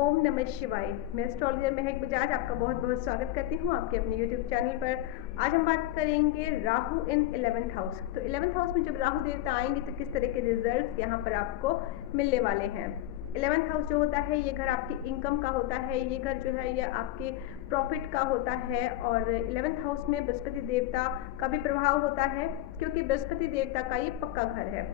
ओम नमः शिवाय। मैं एस्ट्रोलॉजर महक बजाज आपका बहुत बहुत स्वागत करती हूँ आपके अपने यूट्यूब चैनल पर। आज हम बात करेंगे राहु इन 11th हाउस। तो 11th हाउस में जब राहु देवता आएंगे तो किस तरह के रिजल्ट्स यहाँ पर आपको मिलने वाले हैं। 11th हाउस जो होता है ये घर आपकी इनकम का होता है, ये घर जो है ये आपके प्रॉफिट का होता है। और 11th हाउस में बृहस्पति देवता का भी प्रभाव होता है क्योंकि बृहस्पति देवता का ये पक्का घर है।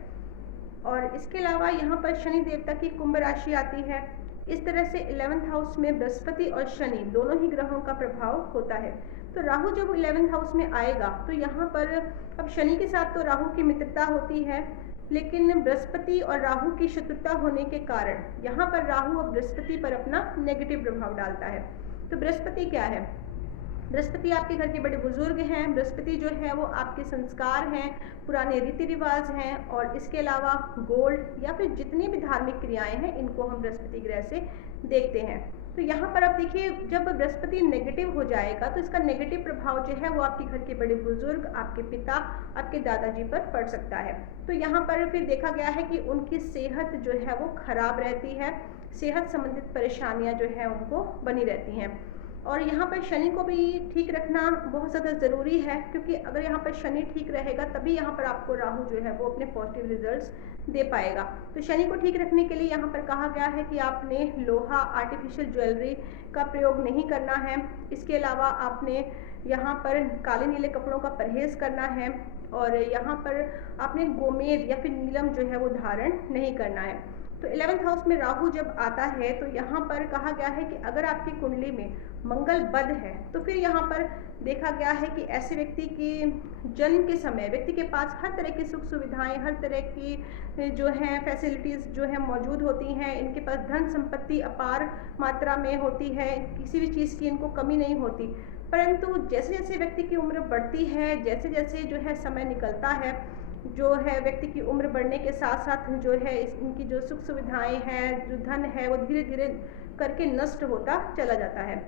और इसके अलावा यहाँ पर शनि देवता की कुंभ राशि आती है। इस तरह से 11th हाउस में बृहस्पति और शनि दोनों ही ग्रहों का प्रभाव होता है। तो राहु जब 11th हाउस में आएगा तो यहाँ पर अब शनि के साथ तो राहु की मित्रता होती है, लेकिन बृहस्पति और राहु की शत्रुता होने के कारण यहाँ पर राहु अब बृहस्पति पर अपना नेगेटिव प्रभाव डालता है। तो बृहस्पति क्या है? बृहस्पति आपके घर के बड़े बुजुर्ग हैं। बृहस्पति जो है वो आपके संस्कार हैं, पुराने रीति रिवाज हैं, और इसके अलावा गोल्ड या फिर जितनी भी धार्मिक क्रियाएं हैं इनको हम बृहस्पति ग्रह से देखते हैं। तो यहाँ पर आप देखिए जब बृहस्पति नेगेटिव हो जाएगा तो इसका नेगेटिव प्रभाव जो है वो आपके घर के बड़े बुजुर्ग, आपके पिता, आपके दादाजी पर पड़ सकता है। तो यहाँ पर फिर देखा गया है कि उनकी सेहत जो है वो खराब रहती है, सेहत संबंधित परेशानियाँ जो है उनको बनी रहती हैं। और यहाँ पर शनि को भी ठीक रखना बहुत ज़्यादा ज़रूरी है, क्योंकि अगर यहाँ पर शनि ठीक रहेगा तभी यहाँ पर आपको राहु जो है वो अपने पॉजिटिव रिजल्ट्स दे पाएगा। तो शनि को ठीक रखने के लिए यहाँ पर कहा गया है कि आपने लोहा, आर्टिफिशियल ज्वेलरी का प्रयोग नहीं करना है। इसके अलावा आपने यहाँ पर काले नीले कपड़ों का परहेज करना है, और यहाँ पर आपने गोमेद या फिर नीलम जो है वो धारण नहीं करना है। तो 11th हाउस में राहु जब आता है तो यहाँ पर कहा गया है कि अगर आपकी कुंडली में मंगल बद है तो फिर यहाँ पर देखा गया है कि ऐसे व्यक्ति की जन्म के समय व्यक्ति के पास हर तरह की सुख सुविधाएं, हर तरह की जो हैं फैसिलिटीज़ जो हैं मौजूद होती हैं। इनके पास धन संपत्ति अपार मात्रा में होती है, किसी भी चीज़ की इनको कमी नहीं होती। परंतु जैसे जैसे व्यक्ति की उम्र बढ़ती है, जैसे जैसे जो है समय निकलता है, जो है व्यक्ति की उम्र बढ़ने के साथ साथ जो है इनकी जो सुख सुविधाएं हैं, जो धन है, वो धीरे धीरे करके नष्ट होता चला जाता है।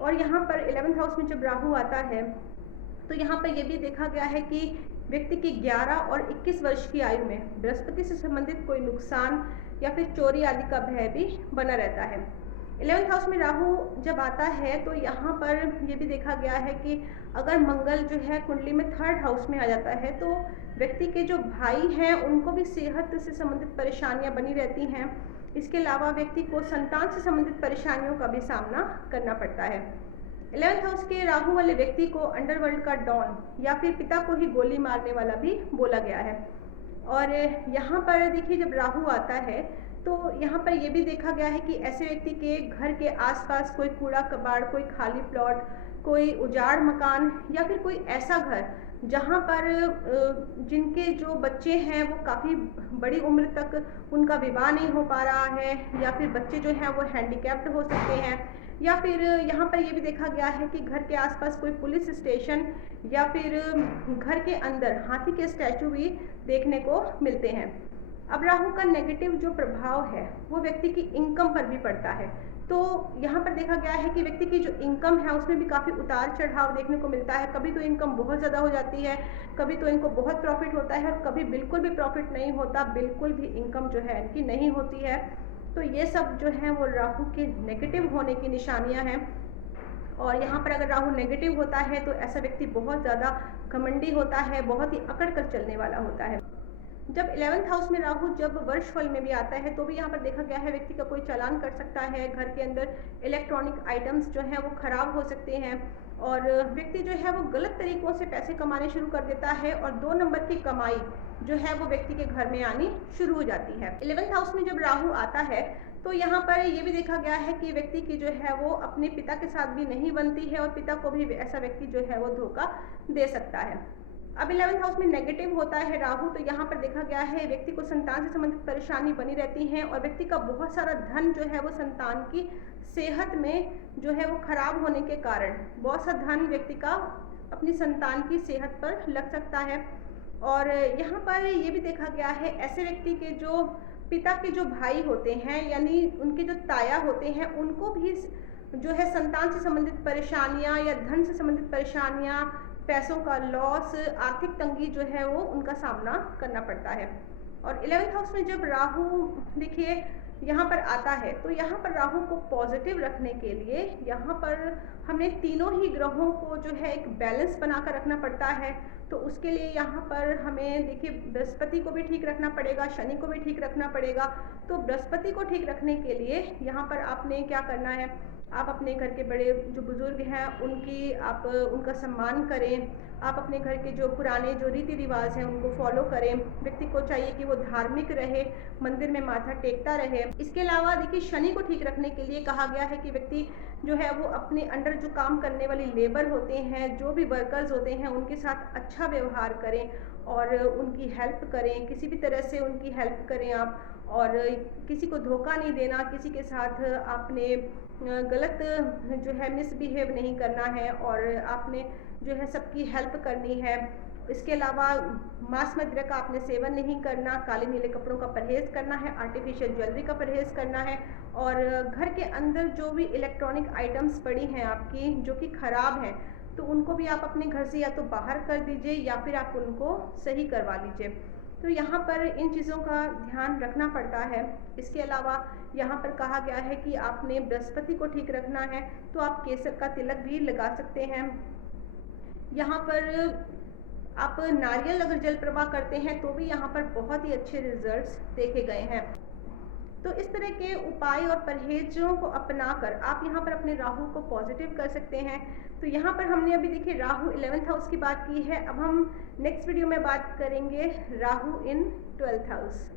और यहाँ पर 11th हाउस में जब राहु आता है तो यहाँ पर यह भी देखा गया है कि व्यक्ति की 11 और 21 वर्ष की आयु में बृहस्पति से संबंधित कोई नुकसान या फिर चोरी आदि का भय भी बना रहता है। 11th हाउस में राहु जब आता है तो यहाँ पर यह भी देखा गया है कि अगर मंगल जो है कुंडली में 3rd हाउस में आ जाता है तो व्यक्ति के जो भाई हैं उनको भी सेहत से संबंधित परेशानियां बनी रहती हैं। इसके अलावा व्यक्ति को संतान से संबंधित परेशानियों का भी सामना करना पड़ता है। 11th हाउस के राहु वाले व्यक्ति को अंडरवर्ल्ड का डॉन या फिर पिता को ही गोली मारने वाला भी बोला गया है। और यहाँ पर देखिए जब राहु आता है तो यहाँ पर यह भी देखा गया है कि ऐसे व्यक्ति के घर के आसपास कोई कूड़ा कबाड़, कोई खाली प्लॉट, कोई उजाड़ मकान या फिर कोई ऐसा घर जहाँ पर जिनके जो बच्चे हैं वो काफ़ी बड़ी उम्र तक उनका विवाह नहीं हो पा रहा है, या फिर बच्चे जो हैं वो हैंडीकैप्ड हो सकते हैं, या फिर यहाँ पर ये भी देखा गया है कि घर के आसपास कोई पुलिस स्टेशन या फिर घर के अंदर हाथी के स्टैचू भी देखने को मिलते हैं। अब राहु का नेगेटिव जो प्रभाव है वो व्यक्ति की इनकम पर भी पड़ता है। तो यहाँ पर देखा गया है कि व्यक्ति की जो इनकम है उसमें भी काफ़ी उतार चढ़ाव देखने को मिलता है। कभी तो इनकम बहुत ज़्यादा हो जाती है, कभी तो इनको बहुत प्रॉफिट होता है, और कभी बिल्कुल भी प्रॉफिट नहीं होता, बिल्कुल भी इनकम जो है इनकी नहीं होती है। तो ये सब जो है वो राहु के नेगेटिव होने की निशानियाँ हैं। और यहाँ पर अगर राहु नेगेटिव होता है तो ऐसा व्यक्ति बहुत ज़्यादा घमंडी होता है, बहुत ही अकड़ कर चलने वाला होता है। जब 11th हाउस में राहु जब वर्षफल में भी आता है तो भी यहाँ पर देखा गया है व्यक्ति का कोई चालान कर सकता है, घर के अंदर इलेक्ट्रॉनिक आइटम्स जो हैं वो खराब हो सकते हैं, और व्यक्ति जो है वो गलत तरीकों से पैसे कमाने शुरू कर देता है, और 2 नंबर की कमाई जो है वो व्यक्ति के घर में आनी शुरू हो जाती है। 11th हाउस में जब राहु आता है तो यहाँ पर ये भी देखा गया है कि व्यक्ति की जो है वो अपने पिता के साथ भी नहीं बनती है, और पिता को भी ऐसा व्यक्ति जो है वो धोखा दे सकता है। अब 11th हाउस में नेगेटिव होता है राहु तो यहाँ पर देखा गया है व्यक्ति को संतान से संबंधित परेशानी बनी रहती है, और व्यक्ति का बहुत सारा धन जो है वो संतान की सेहत में जो है वो खराब होने के कारण बहुत सा धन व्यक्ति का अपनी संतान की सेहत पर लग सकता है। और यहाँ पर ये भी देखा गया है ऐसे व्यक्ति के जो पिता के जो भाई होते हैं यानी उनके जो ताया होते हैं उनको भी जो है संतान से संबंधित परेशानियाँ या धन से संबंधित परेशानियाँ, पैसों का लॉस, आर्थिक तंगी जो है वो उनका सामना करना पड़ता है। और 11th हाउस में जब राहु देखिए यहाँ पर आता है। तो यहाँ पर राहु को पॉजिटिव रखने के लिए यहाँ पर हमें तीनों ही ग्रहों को जो है एक बैलेंस बनाकर रखना पड़ता है। तो उसके लिए यहाँ पर हमें देखिए बृहस्पति को भी ठीक रखना पड़ेगा, शनि को भी ठीक रखना पड़ेगा। तो बृहस्पति को ठीक रखने के लिए यहाँ पर आपने क्या करना है, आप अपने घर के बड़े जो बुजुर्ग हैं उनका सम्मान करें। आप अपने घर के जो पुराने जो रीति रिवाज हैं उनको फॉलो करें। व्यक्ति को चाहिए कि वो धार्मिक रहे, मंदिर में माथा टेकता रहे। इसके अलावा देखिए शनि को ठीक रखने के लिए कहा गया है कि व्यक्ति जो है वो अपने अंडर जो काम करने वाली लेबर होते हैं, जो भी वर्कर्स होते हैं, उनके साथ अच्छा व्यवहार करें और उनकी हेल्प करें, किसी भी तरह से उनकी हेल्प करें आप। और किसी को धोखा नहीं देना, किसी के साथ आपने गलत जो है मिसबिहेव नहीं करना है और आपने जो है सबकी हेल्प करनी है। इसके अलावा मांस मदिरा का आपने सेवन नहीं करना, काले नीले कपड़ों का परहेज़ करना है, आर्टिफिशियल ज्वेलरी का परहेज़ करना है और घर के अंदर जो भी इलेक्ट्रॉनिक आइटम्स पड़ी हैं आपकी जो कि ख़राब हैं, तो उनको भी आप अपने घर से या तो बाहर कर दीजिए या फिर आप उनको सही करवा लीजिए। तो यहाँ पर इन चीज़ों का ध्यान रखना पड़ता है। इसके अलावा यहाँ पर कहा गया है कि आपने बृहस्पति को ठीक रखना है, तो आप केसर का तिलक भी लगा सकते हैं। यहाँ पर आप नारियल अगर जल प्रवाह करते हैं तो भी यहाँ पर बहुत ही अच्छे रिजल्ट्स देखे गए हैं। तो इस तरह के उपाय और परहेजों को अपनाकर आप यहाँ पर अपने राहु को पॉजिटिव कर सकते हैं। तो यहाँ पर हमने अभी देखिए राहु 11th हाउस की बात की है। अब हम नेक्स्ट वीडियो में बात करेंगे राहु इन 12th हाउस।